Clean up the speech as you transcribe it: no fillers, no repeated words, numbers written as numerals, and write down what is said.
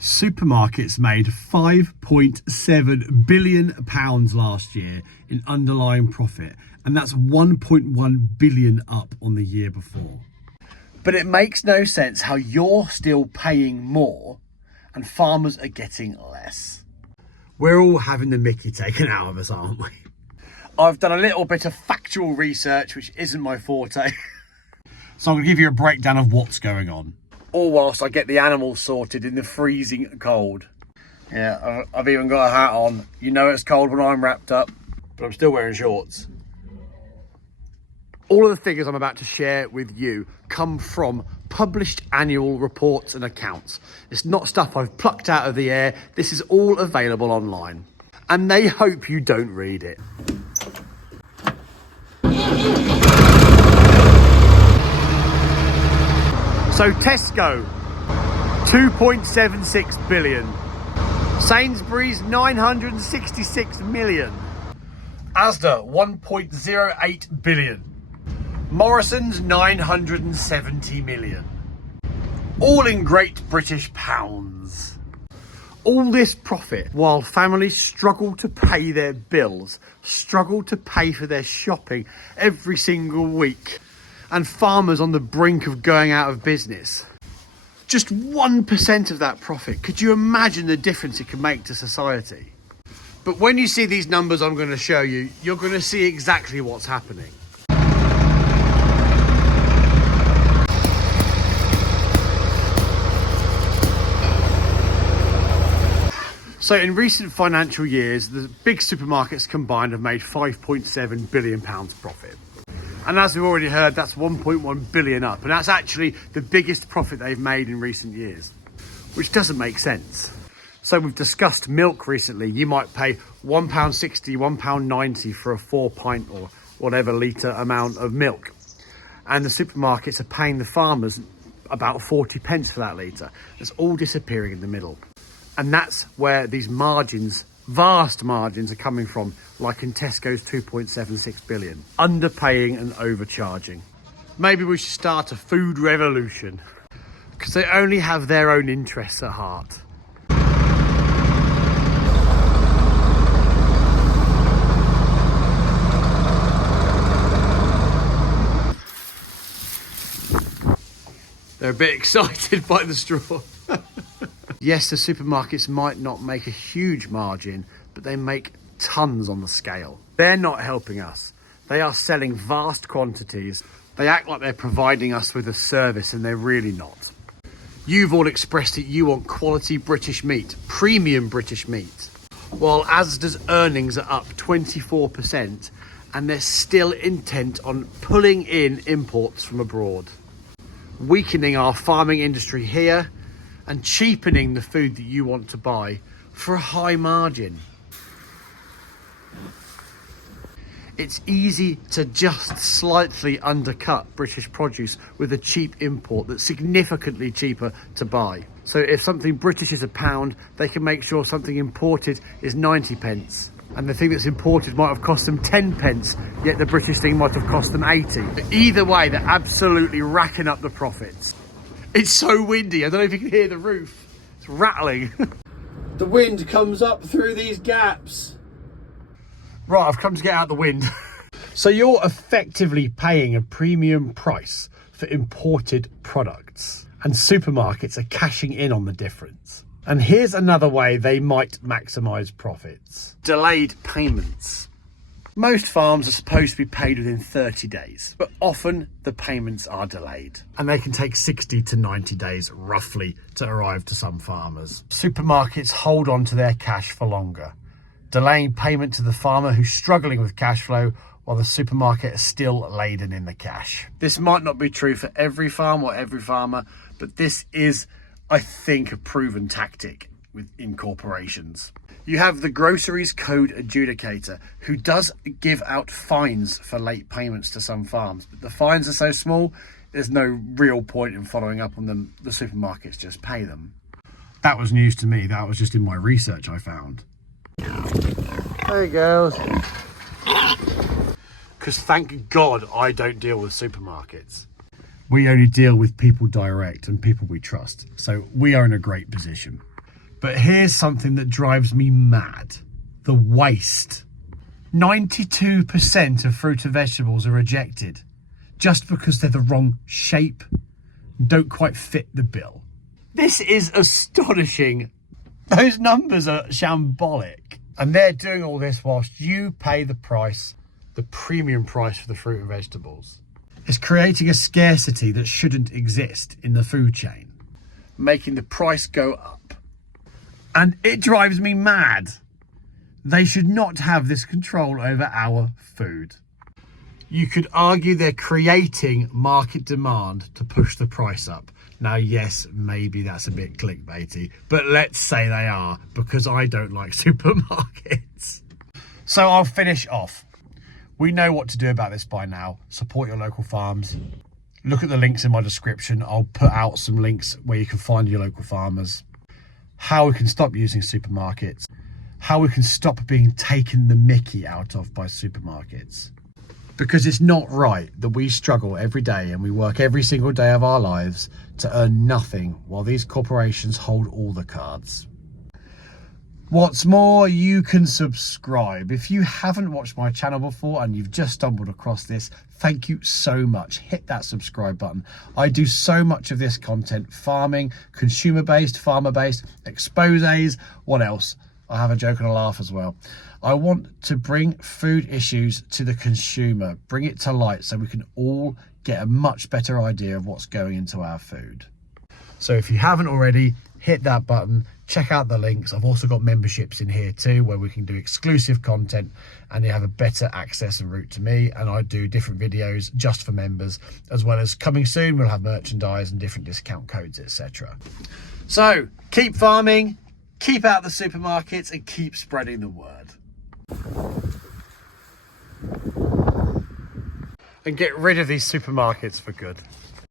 Supermarkets made £5.7 billion last year in underlying profit, and that's 1.1 billion up on the year before. But it makes no sense how you're still paying more and farmers are getting less. We're all having the mickey taken out of us, aren't we? I've done a little bit of factual research, which isn't my forte. So I'm going to give you a breakdown of what's going on. All whilst I get the animals sorted in the freezing cold. Yeah, I've even got a hat on. You know it's cold when I'm wrapped up, but I'm still wearing shorts. All of the figures I'm about to share with you come from published annual reports and accounts. It's not stuff I've plucked out of the air. This is all available online. And they hope you don't read it. So Tesco, 2.76 billion. Sainsbury's, 966 million. Asda, 1.08 billion. Morrisons, 970 million. All in Great British pounds. All this profit while families struggle to pay their bills, struggle to pay for their shopping every single week, and farmers on the brink of going out of business. Just 1% of that profit. Could you imagine the difference it could make to society? But when you see these numbers I'm going to show you, you're going to see exactly what's happening. So in recent financial years, the big supermarkets combined have made £5.7 billion profit. And as we've already heard, that's 1.1 billion up. And that's actually the biggest profit they've made in recent years, which doesn't make sense. So we've discussed milk recently. You might pay £1.60, £1.90 for a 4 pint or whatever litre amount of milk. And the supermarkets are paying the farmers about 40 pence for that litre. It's all disappearing in the middle. And that's where these margins, vast margins, are coming from, like in Tesco's 2.76 billion. Underpaying and overcharging. Maybe we should start a food revolution, because they only have their own interests at heart. They're a bit excited by the straw. Yes, the supermarkets might not make a huge margin, but they make tons on the scale. They're not helping us. They are selling vast quantities. They act like they're providing us with a service, and they're really not. You've all expressed that you want quality British meat, premium British meat, while Asda's earnings are up 24%, and they're still intent on pulling in imports from abroad, weakening our farming industry here and cheapening the food that you want to buy for a high margin. It's easy to just slightly undercut British produce with a cheap import that's significantly cheaper to buy. So if something British is £1, they can make sure something imported is 90 pence. And the thing that's imported might have cost them 10 pence, yet the British thing might have cost them 80. But either way, they're absolutely racking up the profits. It's so windy, I don't know if you can hear the roof. It's rattling. The wind comes up through these gaps. Right, I've come to get out the wind. So you're effectively paying a premium price for imported products, and supermarkets are cashing in on the difference. And here's another way they might maximise profits. Delayed payments. Most farms are supposed to be paid within 30 days, but often the payments are delayed. And they can take 60 to 90 days, roughly, to arrive to some farmers. Supermarkets hold on to their cash for longer, delaying payment to the farmer who's struggling with cash flow, while the supermarket is still laden in the cash. This might not be true for every farm or every farmer, but this is, I think, a proven tactic within corporations. You have the Groceries Code Adjudicator, who does give out fines for late payments to some farms, but the fines are so small, there's no real point in following up on them. The supermarkets just pay them. That was news to me. That was just in my research I found. There he goes. Because thank God I don't deal with supermarkets. We only deal with people direct and people we trust. So we are in a great position. But here's something that drives me mad. The waste. 92% of fruit and vegetables are rejected just because they're the wrong shape, don't quite fit the bill. This is astonishing. Those numbers are shambolic. And they're doing all this whilst you pay the price, the premium price for the fruit and vegetables. It's creating a scarcity that shouldn't exist in the food chain, making the price go up. And it drives me mad. They should not have this control over our food. You could argue they're creating market demand to push the price up. Now, yes, maybe that's a bit clickbaity, but let's say they are, because I don't like supermarkets. So I'll finish off. We know what to do about this by now. Support your local farms. Look at the links in my description. I'll put out some links where you can find your local farmers. How we can stop using supermarkets. How we can stop being taken the mickey out of by supermarkets. Because it's not right that we struggle every day and we work every single day of our lives to earn nothing while these corporations hold all the cards. What's more, you can subscribe. If you haven't watched my channel before and you've just stumbled across this, thank you so much. Hit that subscribe button. I do so much of this content: farming, consumer-based, farmer-based, exposés, what else? I have a joke and a laugh as well. I want to bring food issues to the consumer, bring it to light so we can all get a much better idea of what's going into our food. So if you haven't already, hit that button, check out the links. I've also got memberships in here too, where we can do exclusive content and you have a better access and route to me. And I do different videos just for members, as well as coming soon, we'll have merchandise and different discount codes, etc. So keep farming, keep out the supermarkets and keep spreading the word. And get rid of these supermarkets for good.